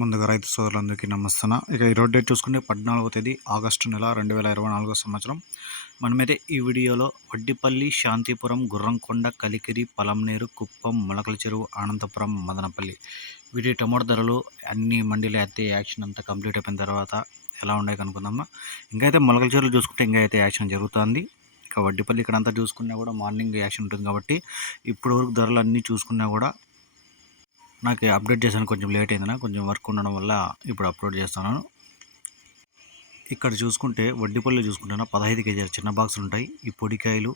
ముందుగా రైతు సోదరులందరికీ నమస్తన ఇక ఈరోజు డేట్ చూసుకుంటే పద్నాలుగో తేదీ ఆగస్టు నెల రెండు వేల ఇరవై నాలుగో సంవత్సరం. మనమైతే ఈ వీడియోలో వడ్డిపల్లి శాంతిపురం గుర్రంకొండ కలికిరి పలంనేరు కుప్పం మొలకల చెరువు అనంతపురం మదనపల్లి. వీటి టమోటా ధరలు అన్ని మండీలు అయితే యాక్షన్ అంతా కంప్లీట్ అయిపోయిన తర్వాత ఎలా ఉన్నాయి కనుక్కుందామా? ఇంకైతే అయితే మొలకల చెరువులు చూసుకుంటే ఇంకా అయితే యాక్షన్ జరుగుతుంది. ఇక వడ్డిపల్లి ఇక్కడ అంతా చూసుకున్నా కూడా మార్నింగ్ యాక్షన్ ఉంటుంది కాబట్టి ఇప్పటివరకు వరకు ధరలు అన్నీ చూసుకున్నా కూడా నాకు అప్డేట్ చేశాను కొంచెం లేట్ అయిందనా కొంచెం వర్క్ ఉండడం వల్ల ఇప్పుడు అప్లోడ్ చేస్తున్నాను. ఇక్కడ చూసుకుంటే వడ్డీపల్లి చూసుకుంటున్నా పదహైదు కేజీల చిన్న బాక్సులు ఉంటాయి. ఈ పొడికాయలు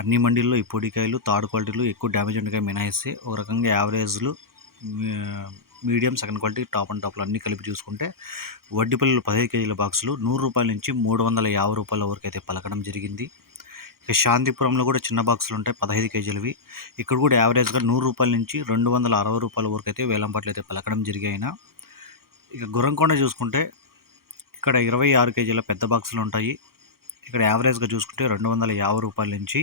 అన్ని మండీల్లో ఈ పొడికాయలు థర్డ్ క్వాలిటీలు ఎక్కువ డ్యామేజ్ ఉండగా మినహాయిస్తే ఒక రకంగా యావరేజ్లు medium second quality top and టాప్లు అన్నీ కలిపి చూసుకుంటే వడ్డీపల్లిలో పదహైదు కేజీల బాక్సులు నూరు రూపాయల నుంచి మూడు వందల యాభై రూపాయల వరకు అయితే పలకడం జరిగింది. ఇక శాంతిపురంలో కూడా చిన్న బాక్సులు ఉంటాయి పదహైదు కేజీలవి. ఇక్కడ కూడా యావరేజ్గా నూరు రూపాయల నుంచి రెండు వందల అరవై రూపాయల వరకు అయితే వేలంపాట్లు అయితే పలకడం జరిగాయిన. ఇక గురంకొండ చూసుకుంటే ఇక్కడ ఇరవై ఆరు కేజీల పెద్ద బాక్సులు ఉంటాయి. ఇక్కడ యావరేజ్గా చూసుకుంటే రెండు వందల యాభై రూపాయల నుంచి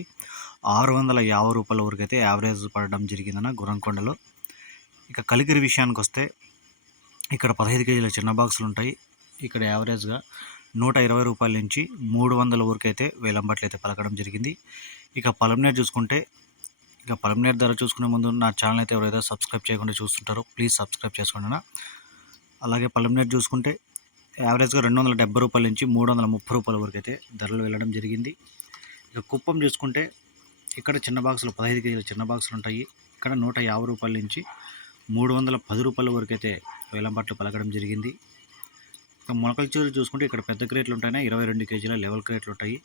ఆరు వందల యాభై రూపాయల వరకు అయితే యావరేజ్ పడడం జరిగిందన్న గురంకొండలో ఇక కలిగిరి విషయానికి వస్తే ఇక్కడ పదహైదు కేజీల చిన్న బాక్సులు ఉంటాయి. ఇక్కడ యావరేజ్గా నూట ఇరవై రూపాయల నుంచి మూడు వందల వరకు అయితే వేలంబట్లు అయితే పలకడం జరిగింది. ఇక పలంనేర్ చూసుకుంటే ఇక పలంనేర్ ధర చూసుకునే ముందు నా ఛానల్ అయితే ఎవరైతే సబ్స్క్రైబ్ చేయకుండా చూస్తుంటారో ప్లీజ్ సబ్స్క్రైబ్ చేసుకోండి అలాగే పలంనేర్ చూసుకుంటే యావరేజ్గా రెండు వందల డెబ్బై రూపాయల నుంచి మూడు వందల ముప్పై రూపాయల వరకు అయితే ధరలు వెళ్ళడం జరిగింది. ఇక కుప్పం చూసుకుంటే ఇక్కడ చిన్న బాక్సులు పదహైదు కేజీల చిన్న బాక్సులు ఉంటాయి. ఇక్కడ నూట యాభై రూపాయల నుంచి మూడు వందల పది రూపాయల వరకు అయితే పలకడం జరిగింది. మొలకల చూరు చూసుకుంటే ఇక్కడ పెద్ద క్రేట్లు ఉంటాయి ఇరవై రెండు కేజీల లెవెల్ క్రేట్లు ఉంటాయి.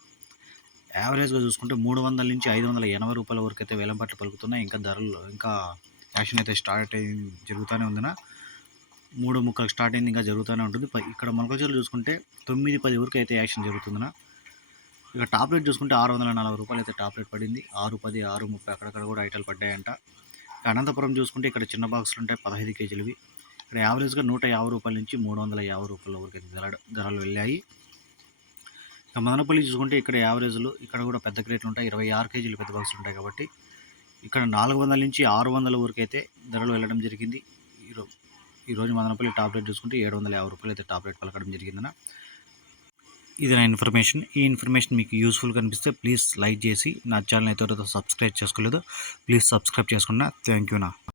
యావరేజ్గా చూసుకుంటే మూడు వందల నుంచి ఐదు వందల ఎనభై రూపాయల వరకు అయితే వేలంపాట్లు పలుకుతున్నాయి. ఇంకా ధరలు ఇంకా యాక్షన్ అయితే స్టార్ట్ అయి జరుగుతూనే ఉందిన. మూడు ముక్కలు స్టార్ట్ అయింది ఇంకా జరుగుతూనే ఉంటుంది. ఇక్కడ మొలకల చీరలు చూసుకుంటే తొమ్మిది పది వరకు అయితే యాక్షన్ జరుగుతుందిన. ఇక టాప్ రేట్ చూసుకుంటే ఆరు వందల నలభై రూపాయలు అయితే టాప్ రేట్ పడింది. ఆరు పది ఆరు ముప్పై అక్కడక్కడ కూడా ఐటలు పడ్డాయంట. అనంతపురం చూసుకుంటే ఇక్కడ చిన్న బాక్సులు ఉంటాయి పదహైదు కేజీలవి. ఇక్కడ యావరేజ్గా నూట యాభై రూపాయల నుంచి మూడు వందల యాభై రూపాయల వరకు అయితే ధర ధరలు వెళ్ళాయి. ఇక మదనపల్లి చూసుకుంటే ఇక్కడ యావరేజ్లు ఇక్కడ కూడా పెద్ద క్రేట్లు ఉంటాయి. ఇరవై ఆరు కేజీలు పెద్ద బాక్సులు ఉంటాయి కాబట్టి ఇక్కడ నాలుగు వందల నుంచి ఆరు వందల వరకు అయితే ధరలు వెళ్ళడం జరిగింది. ఈరోజు ఈరోజు మదనపల్లి టాప్ రేట్ చూసుకుంటే ఏడు వందల యాభై రూపాయలు అయితే టాప్ రేట్ పలకడం జరిగిందన ఇది నా ఇన్ఫర్మేషన్. ఈ ఇన్ఫర్మేషన్ మీకు యూస్ఫుల్ కనిపిస్తే ప్లీజ్ లైక్ చేసి నా ఛానల్ అయితే సబ్స్క్రైబ్ చేసుకోలేదు ప్లీజ్ సబ్స్క్రైబ్ చేసుకున్నా. థ్యాంక్ యూ నా.